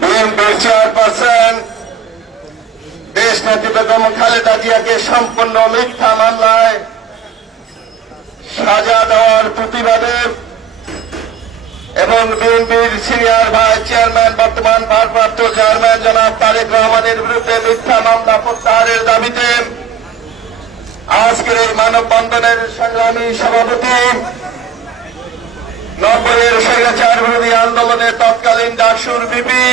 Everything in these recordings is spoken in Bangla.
বিএনপির চেয়ারপারসন দেশনেত্রী বেগম খালেদা জিয়াকে সম্পূর্ণ মিথ্যা মামলায় সাজা দেওয়ার প্রতিবাদে এবং বিএনপির সিনিয়র ভাইস চেয়ারম্যান বর্তমান ভারপ্রাপ্ত চেয়ারম্যান জনাব তারেক রহমানের বিরুদ্ধে মিথ্যা মামলা প্রত্যাহারের দাবিতে আজকের এই মানববন্ধনের সংগ্রামী সভাপতি নব্বইয়ের স্বৈরাচার বিরোধী আন্দোলনের তৎকালীন ডাকসুর ভিপি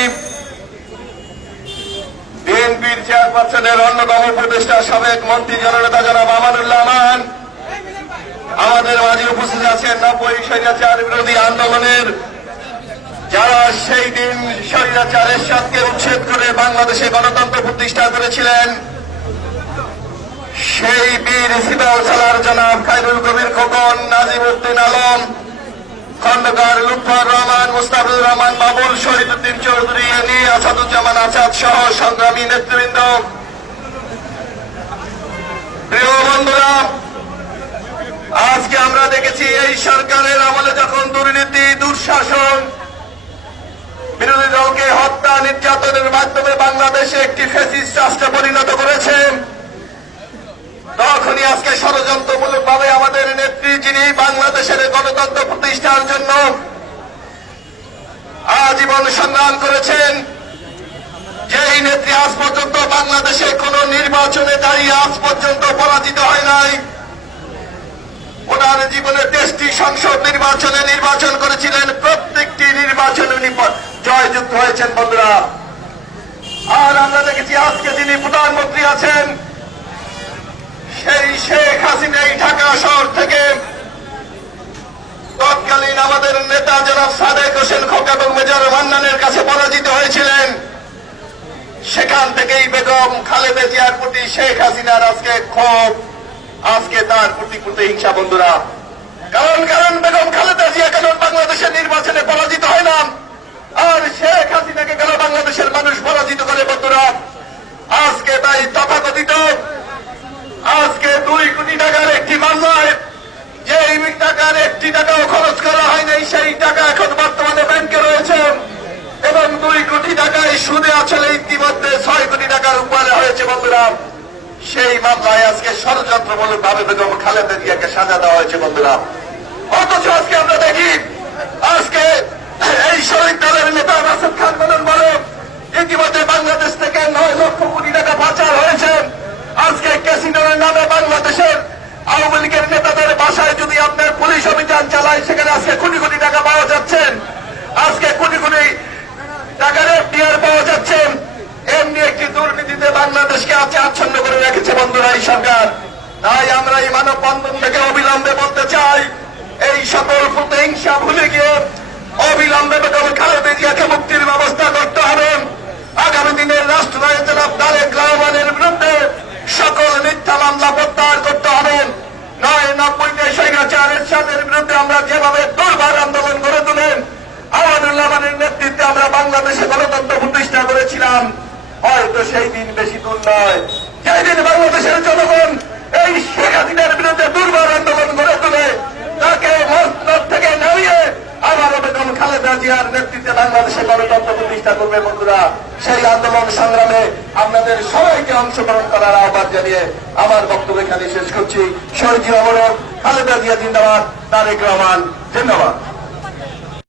বিএনপির চেয়ারপারসনের অন্যতম উপদেষ্টা সাবেক মন্ত্রী জননেতা জনাব আমানুল্লাহ আমান আমাদের মাঝে উপস্থিত আছেন। নব্বই স্বৈরাচার বিরোধী আন্দোলনের যারা সেই দিন স্বৈরাচার এরশাদকে উচ্ছেদ করে বাংলাদেশে গণতন্ত্র প্রতিষ্ঠা করেছিলেন, সেই বীর সিপাহী সালার জনাব খায়রুল কবির খোকন, নাজিমউদ্দিন আলম, খন্দকার লুৎফর রহমান, মুস্তাফিজুর রহমান বাবুল, শহীদউদ্দিন চৌধুরী, আসাদুজ্জামান আজাদ সহ সংগ্রামী নেতৃবৃন্দ, প্রিয় বন্ধুরা, আজকে আমরা দেখেছি এই সরকারের আমলে যখন দুর্নীতি, দুঃশাসন, বিরোধী দলকে হত্যা, নির্যাতনের মাধ্যমে বাংলাদেশে একটি ফ্যাসিস্ট রাষ্ট্রে পরিণত করেছে, তখনই আজকে ষড়যন্ত্রমূলক ভাবে আমাদের নেত্রী, যিনি বাংলাদেশের গণতন্ত্র প্রতিষ্ঠার জন্য আজীবন সংগ্রাম করেছেন, যেই নেত্রী আজ পর্যন্ত বাংলাদেশে কোন নির্বাচনে দাঁড়িয়ে আজ পর্যন্ত পরাজিত হয় নাই, ওনার জীবনে দেশটি সংসদ নির্বাচনে নির্বাচন করেছিলেন, প্রত্যেকটি নির্বাচনে উনি জয়যুক্ত হয়েছেন বন্ধুরা। আর আমরা দেখেছি আজকে যিনি প্রধানমন্ত্রী আছেন, সেই শেখ হাসিনা এই ঢাকা শহর থেকে তৎকালীন আমাদের নেতা জনাব সাদেক হোসেন খোকা এবং মেজর মান্নানের কাছে পরাজিত হয়েছিলেন। সেখান থেকেই বেগম খালেদা জিয়ার প্রতি শেখ হাসিনার আজকে ক্ষোভ, আজকে তার প্রতি হিংসা বন্ধুরা। কারণ বেগম খালেদা জিয়া কেন বাংলাদেশের নির্বাচনে পরাজিত হয় না, আর শেখ হাসিনাকে কেন বাংলাদেশের মানুষ পরাজিত করে বন্ধুরা? আজকে তাই তথাকথিত আজকে 2 কোটি টাকার একটি মামলায় যেই টাকার 1 টাকাও খরচ করা হয়নি, সেই টাকা এখন বর্তমানে ব্যাংকে রয়েছে এবং 2 কোটি টাকায় সুদে আসলে ইতিমধ্যে 6 কোটি টাকার উপরে হয়েছে বন্ধুরা। সেই মামলায় আজকে ষড়যন্ত্রমূলক ভাবে বেগম খালেদা জিয়াকে সাজা দেওয়া হয়েছে বন্ধুরা। অথচ আজকে আমরা দেখি আজকে এই শহীদ দলের নেতা রাশেদ খান বলে ইতিমধ্যে বাংলাদেশ থেকে 9 লক্ষ কোটি টাকা পাচার হয়েছে। আজকে ক্যাসিনোর নামে বাংলাদেশের আওয়ামী লীগের নেতাদের বাসায় যদি আপনার পুলিশ অভিযান চালায়, সেখানে আজকে কোটি কোটি টাকা পাওয়া যাচ্ছেন, আজকে কোটি কোটি টাকার এফডিআর পাওয়া যাচ্ছে। এমনি একটি দুর্নীতিতে বাংলাদেশকে আছে আচ্ছন্ন করে রেখেছে বন্ধুরা এই সরকার। তাই আমরা এই মানববন্ধন থেকে অবিলম্বে বলতে চাই, এই সকল প্রতিহিংসা ভুলে গিয়ে অবিলম্বে বেগম খালেদা জিয়াকে মুক্তির ব্যবস্থা করতে হবে। আগামী দিনের রাষ্ট্রনায়ক জনাব তারেক রহমানের বিরুদ্ধে সকল মিথ্যা মামলা প্রত্যাহার করতে হবে। 90 স্বৈরাচার এরশাদের বিরুদ্ধে আমরা যেভাবে দুর্বার আন্দোলন গড়ে তুলেন, আমানুল্লাহ আমানের নেতৃত্বে আমরা বাংলাদেশে গণতন্ত্র প্রতিষ্ঠা করেছিলাম, হয়তো সেই দিন বেশি দূর নয়, যেই দিন বাংলাদেশের জনগণ এই শেখ হাসিনার বিরুদ্ধে দুর্বার আন্দোলন গড়ে তুলে তাকে মসনদ থেকে নামিয়ে আবারও বেগম খালেদা জিয়ার নেতৃত্বে বাংলাদেশে গণতন্ত্র প্রতিষ্ঠা করবে বন্ধুরা। সেই আন্দোলন সংগ্রামে আপনাদের সবাইকে অংশগ্রহণ করার আহ্বান জানিয়ে আমার বক্তব্য এখানে শেষ করছি। শহীদ জিয়া অমর, খালেদা জিয়া জিন্দাবাদ, তারেক রহমান জিন্দাবাদ।